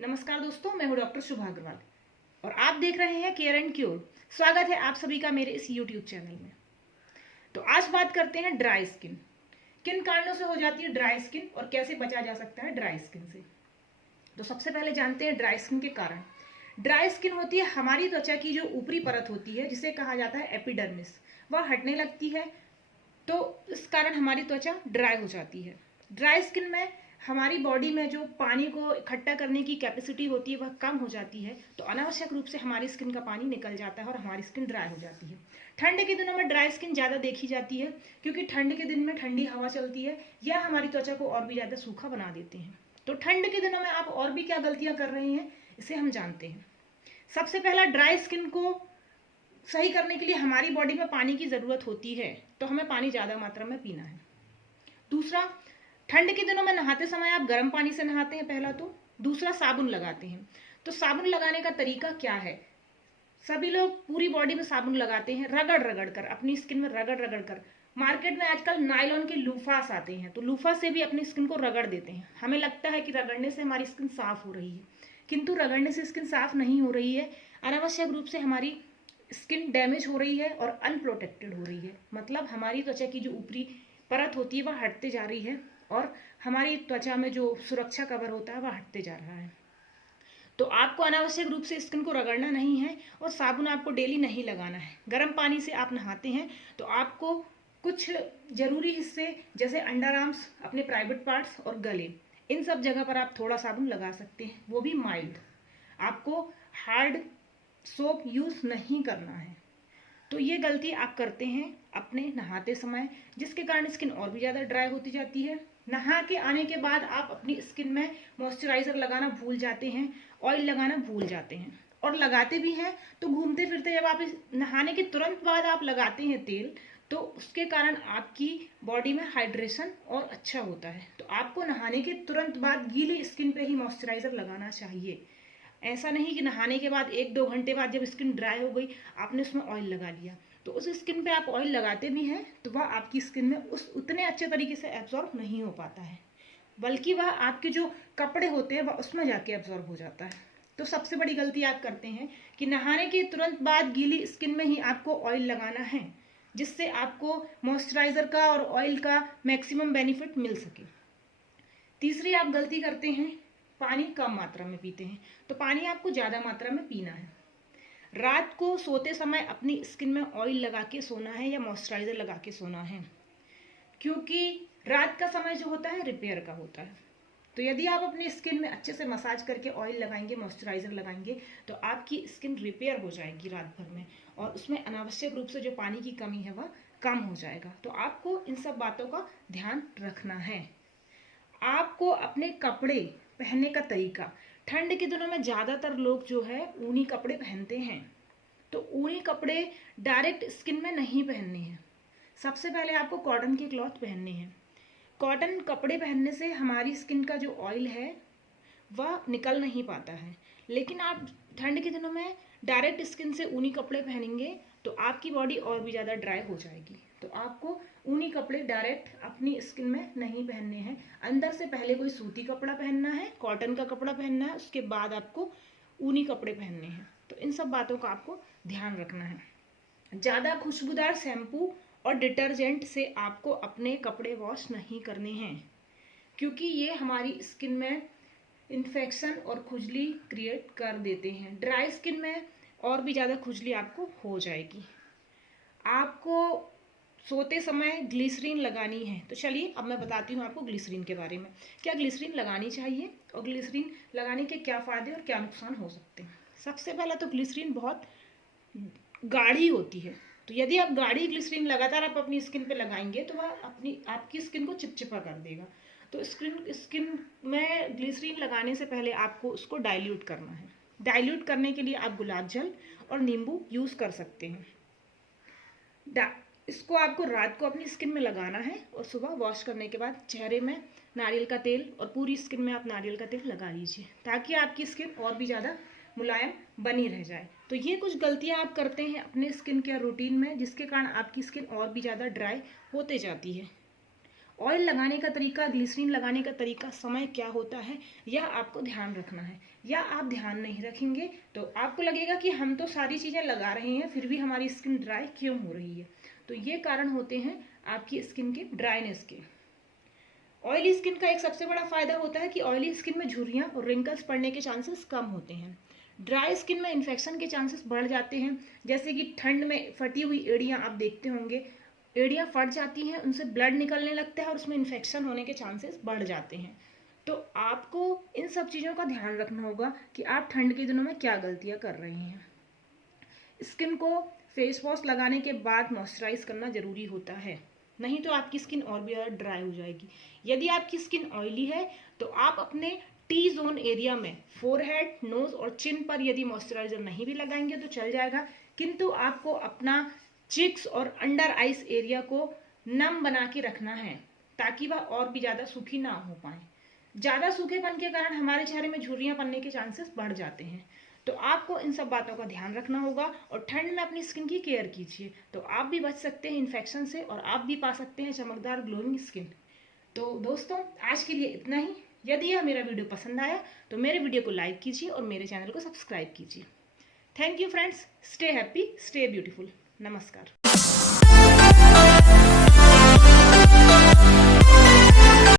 नमस्कार दोस्तों, मैं हूं डॉक्टर शुभा अग्रवाल और आप देख रहे हैं केयर एंड क्योर। स्वागत है आप सभी का मेरे इस यूट्यूब चैनल में। तो आज बात करते हैं ड्राई स्किन। किन कारणों से हो जाती है ड्राई स्किन और कैसे बचा जा सकता है ड्राई स्किन से। तो सबसे पहले जानते हैं ड्राई स्किन के कारण। ड्राई स्किन होती है हमारी त्वचा की जो ऊपरी परत होती है, जिसे कहा जाता है एपिडर्मिस, वह हटने लगती है। तो इस कारण हमारी त्वचा ड्राई हो जाती है। ड्राई स्किन में हमारी बॉडी में जो पानी को इकट्ठा करने की कैपेसिटी होती है वह कम हो जाती है, तो अनावश्यक रूप से हमारी स्किन का पानी निकल जाता है और हमारी स्किन ड्राई हो जाती है। ठंड के दिनों में ड्राई स्किन ज़्यादा देखी जाती है, क्योंकि ठंड के दिन में ठंडी हवा चलती है या हमारी त्वचा को और भी ज़्यादा सूखा बना देते हैं। तो ठंड के दिनों में आप और भी क्या गलतियाँ कर रहे हैं, इसे हम जानते हैं। सबसे पहला, ड्राई स्किन को सही करने के लिए हमारी बॉडी में पानी की ज़रूरत होती है, तो हमें पानी ज़्यादा मात्रा में पीना है। दूसरा, ठंड के दिनों में नहाते समय आप गर्म पानी से नहाते हैं पहला तो। दूसरा, साबुन लगाते हैं। तो साबुन लगाने का तरीका क्या है? सभी लोग पूरी बॉडी में साबुन लगाते हैं, रगड़ रगड़ कर, अपनी स्किन में रगड़ रगड़ कर। मार्केट में आजकल नायलॉन के लूफास आते हैं, तो लूफा से भी अपनी स्किन को रगड़ देते हैं। हमें लगता है कि रगड़ने से हमारी स्किन साफ हो रही है, किंतु रगड़ने से स्किन साफ नहीं हो रही है। अनावश्यक रूप से हमारी स्किन डैमेज हो रही है और अनप्रोटेक्टेड हो रही है। मतलब हमारी त्वचा की जो ऊपरी परत होती है वह हटते जा रही है और हमारी त्वचा में जो सुरक्षा कवर होता है वह हटते जा रहा है। तो आपको अनावश्यक रूप से स्किन को रगड़ना नहीं है और साबुन आपको डेली नहीं लगाना है। गर्म पानी से आप नहाते हैं तो आपको कुछ जरूरी हिस्से जैसे अंडर आर्म्स, अपने प्राइवेट पार्ट्स और गले, इन सब जगह पर आप थोड़ा साबुन लगा सकते हैं, वो भी माइल्ड। आपको हार्ड सोप यूज नहीं करना है। तो ये गलती आप करते हैं अपने नहाते समय, जिसके कारण स्किन और भी ज़्यादा ड्राई होती जाती है। नहा के आने के बाद आप अपनी स्किन में मॉइस्चराइजर लगाना भूल जाते हैं, ऑयल लगाना भूल जाते हैं, और लगाते भी हैं तो घूमते फिरते, जब आप नहाने के तुरंत बाद आप लगाते हैं तेल, तो उसके कारण आपकी बॉडी में हाइड्रेशन और अच्छा होता है। तो आपको नहाने के तुरंत बाद गीली स्किन पे ही मॉइस्चराइजर लगाना चाहिए। ऐसा नहीं कि नहाने के बाद 1-2 घंटे बाद जब स्किन ड्राई हो गई आपने उसमें ऑयल लगा लिया, तो उस स्किन पे आप ऑयल लगाते भी हैं तो वह आपकी स्किन में उतने अच्छे तरीके से एब्जॉर्ब नहीं हो पाता है, बल्कि वह आपके जो कपड़े होते हैं वह उसमें जाके एब्जॉर्ब हो जाता है। तो सबसे बड़ी गलती आप करते हैं कि नहाने के तुरंत बाद गीली स्किन में ही आपको ऑयल लगाना है, जिससे आपको मॉइस्चराइजर का और ऑयल का मैक्सिमम बेनिफिट मिल सके। तीसरी आप गलती करते हैं, पानी कम मात्रा में पीते हैं। तो पानी आपको ज़्यादा मात्रा में पीना है। रात को सोते समय अपनी स्किन में ऑयल लगा के सोना है या मॉइस्चराइजर लगा के सोना है, क्योंकि रात का समय जो होता है रिपेयर का होता है। तो यदि आप अपनी स्किन में अच्छे से मसाज करके ऑयल लगाएंगे, मॉइस्चराइजर लगाएंगे, तो आपकी स्किन रिपेयर हो जाएगी रात भर में, और उसमें अनावश्यक रूप से जो पानी की कमी है वह कम हो जाएगा। तो आपको इन सब बातों का ध्यान रखना है। आपको अपने कपड़े पहनने का तरीका, ठंड के दिनों में ज़्यादातर लोग जो है ऊनी कपड़े पहनते हैं। तो ऊनी कपड़े डायरेक्ट स्किन में नहीं पहनने हैं। सबसे पहले आपको कॉटन के क्लॉथ पहनने हैं। कॉटन कपड़े पहनने से हमारी स्किन का जो ऑयल है वह निकल नहीं पाता है। लेकिन आप ठंड के दिनों में डायरेक्ट स्किन से ऊनी कपड़े पहनेंगे तो आपकी बॉडी और भी ज़्यादा ड्राई हो जाएगी। तो आपको ऊनी कपड़े डायरेक्ट अपनी स्किन में नहीं पहनने हैं। अंदर से पहले कोई सूती कपड़ा पहनना है, कॉटन का कपड़ा पहनना है, उसके बाद आपको ऊनी कपड़े पहनने हैं। तो इन सब बातों का आपको ध्यान रखना है। ज़्यादा खुशबूदार शैम्पू और डिटर्जेंट से आपको अपने कपड़े वॉश नहीं करने हैं, क्योंकि ये हमारी स्किन में इन्फेक्शन और खुजली क्रिएट कर देते हैं। ड्राई स्किन में और भी ज़्यादा खुजली आपको हो जाएगी। आपको सोते समय ग्लिसरीन लगानी है। तो चलिए अब मैं बताती हूँ आपको ग्लिसरीन के बारे में, क्या ग्लिसरीन लगानी चाहिए और ग्लिसरीन लगाने के क्या फ़ायदे और क्या नुकसान हो सकते हैं। सबसे पहला तो ग्लिसरीन बहुत गाढ़ी होती है, तो यदि आप गाढ़ी ग्लिसरीन लगातार आप अपनी स्किन पे लगाएंगे तो वह आपकी स्किन को चिपचिपा कर देगा। तो स्किन में ग्लिसरीन लगाने से पहले आपको उसको डाइल्यूट करना है। डाइल्यूट करने के लिए आप गुलाब जल और नींबू यूज़ कर सकते हैं। इसको आपको रात को अपनी स्किन में लगाना है और सुबह वॉश करने के बाद चेहरे में नारियल का तेल और पूरी स्किन में आप नारियल का तेल लगा लीजिए, ताकि आपकी स्किन और भी ज़्यादा मुलायम बनी रह जाए। तो ये कुछ गलतियां आप करते हैं अपने स्किन केयर रूटीन में, जिसके कारण आपकी स्किन और भी ज़्यादा ड्राई होते जाती है। ऑयल लगाने का तरीका, ग्लिसरीन लगाने का तरीका, समय क्या होता है, यह आपको ध्यान रखना है। या आप ध्यान नहीं रखेंगे तो आपको लगेगा कि हम तो सारी चीज़ें लगा रहे हैं फिर भी हमारी स्किन ड्राई क्यों हो रही है। तो ये कारण होते हैं आपकी स्किन के ड्राइनेस के। ऑयली स्किन का एक सबसे बड़ा फायदा होता है कि ऑयली स्किन में झुर्रियाँ और रिंकल्स पड़ने के चांसेस कम होते हैं। ड्राई स्किन में इन्फेक्शन के चांसेस बढ़ जाते हैं, जैसे कि ठंड में फटी हुई एड़ियाँ आप देखते होंगे, एड़ियाँ फट जाती हैं, उनसे ब्लड निकलने लगता है और उसमें इन्फेक्शन होने के चांसेस बढ़ जाते हैं। तो आपको इन सब चीज़ों का ध्यान रखना होगा कि आप ठंड के दिनों में क्या गलतियाँ कर रहे हैं। स्किन को फेस वॉश लगाने के बाद मॉइस्चराइज करना ज़रूरी होता है, नहीं तो आपकी स्किन और भी ज़्यादा ड्राई हो जाएगी। यदि आपकी स्किन ऑयली है तो आप अपने टी जोन एरिया में फोरहेड, नोज और चिन पर यदि मॉइस्चराइजर नहीं भी लगाएंगे तो चल जाएगा, किंतु आपको अपना चिक्स और अंडर आइस एरिया को नम बना के रखना है ताकि वह और भी ज़्यादा सूखी ना हो पाए। ज़्यादा सूखेपन के कारण हमारे चेहरे में झुर्रियाँ पड़ने के चांसेस बढ़ जाते हैं। तो आपको इन सब बातों का ध्यान रखना होगा और ठंड में अपनी स्किन की केयर कीजिए, तो आप भी बच सकते हैं इन्फेक्शन से और आप भी पा सकते हैं चमकदार ग्लोइंग स्किन। तो दोस्तों आज के लिए इतना ही। यदि यह मेरा वीडियो पसंद आया तो मेरे वीडियो को लाइक कीजिए और मेरे चैनल को सब्सक्राइब कीजिए। Thank you friends, stay happy, stay beautiful. नमस्कार।